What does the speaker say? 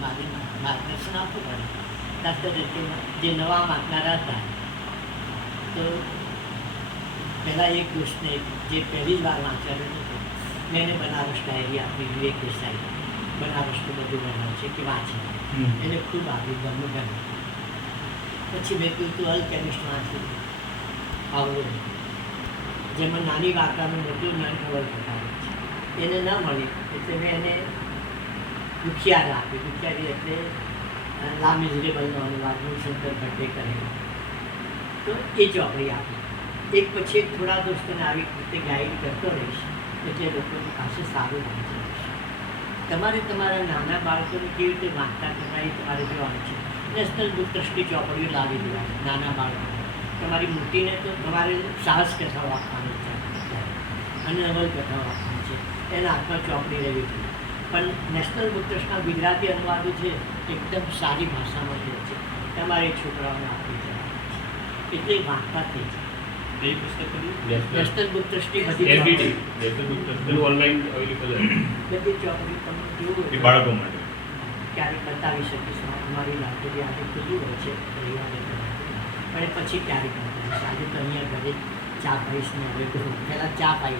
મારે માર્ગદર્શન આપવું પડે દાખલા તરીકે જે નવા વાંચનારા હતા તો પહેલાં એક દોસ્તને જે પહેલી વાર વાંચેલું હતું એને બનારસ ડાયરી આપી વિવેક દેસાઈ બનારસનું બધું બનાવ્યું છે કે વાંચે એને ખૂબ આવ્યું ગમ્યું ગમ્યું પછી મેં કીધું તું અલ કેમિસ્ટ વાંચી આવડું જેમાં નાની વાર્તાનું મોટું જ્ઞાન ખબર બતાવે છે એને ન મળી એટલે મેં એને દુખિયાર આપી દુખિયારી એટલે અ, લા મિઝરેબલનો અનુવાદ શંકર ભટ્ટે કરેલો. તો એ ચોપડી આપી એક પછી એક થોડા દોસ્તોને આવી રીતે ગાઈડ કરતો રહીશ એટલે લોકોની પાસે સારું વાંચી તમારે તમારા નાના બાળકોને કેવી રીતે વાંચતા કરતા એ તમારે જોવાનું છે. નેશનલ બુક ટ્રસ્ટની ચોપડીઓ લાવી દેવાની નાના બાળકોને. તમારી મોટીને તો તમારે સાહસ કથાઓ આપવાની છે. અને નવલકથાઓ આપવાની છે. એના હાથમાં ચોપડી રહેવી જોઈએ પણ નેશનલ બુક ગુજરાતી અનુવાદો છે એકદમ સારી ભાષામાં છે છે તમારે છોકરાઓને આપી છે. એટલે વાંચતા થઈ જાય નેશનલ. બુક ટ્રસ્ટની બધી એનબીડી ચોપડી- પેલું ઓનલાઈન અવેલેબલ બધી ચોપડી તમે જોવો એ બાળકો માટે. ક્યારેક બતાવી શકીશ. અમારી લાઇબ્રેરી આજે ખુલ્લી હોય છે. પણ પછી ક્યારેક બતાવીશ. આજે તો અહીંયા ઘરે ચા પાઈશ ને હવે પહેલાં ચા પાઈ